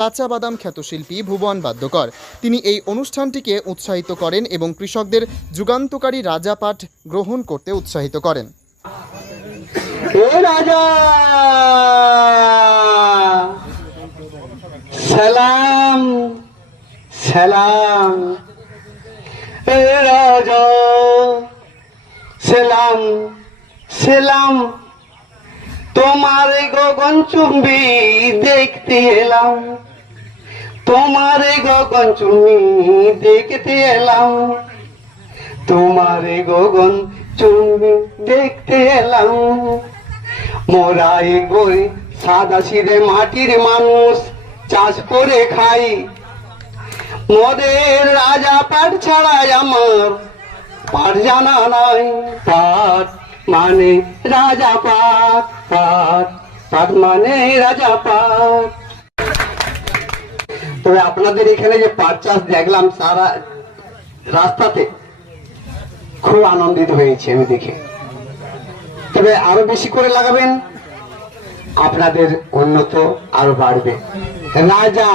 কাঁচা বাদাম খ্যাত শিল্পী ভুবন বাদ্যকর। তিনি এই অনুষ্ঠানটিকে উৎসাহিত করেন এবং কৃষকদের যুগান্তকারী রাজা পাঠ গ্রহণ করতে উৎসাহিত করেন। রাজা সালাম সালাম, রাজা সালাম সালাম, তোমার গগনচুম্বী দেখতে এলাম, তোমার গগনচুম্বী দেখতে এলাম, তোমার গগনচুম্বী দেখতে এলাম। মোরা এগোয় সাদা সিধে মাটির মানুষ, চাষ করে খাই, মোদের রাজা পাট ছাড়াই আমার পাট জানা নাই। পাট মানে রাজা পাট, পাট পাট মানে রাজা পাট। তবে আপনাদের এখানে যে পাট চাষ দেখলাম সারা রাস্তাতে, খুব আনন্দিত হয়েছে আমি দেখে। তবে আরো বেশি করে লাগাবেন, আপনাদের উন্নত আরো বাড়বে। রাজা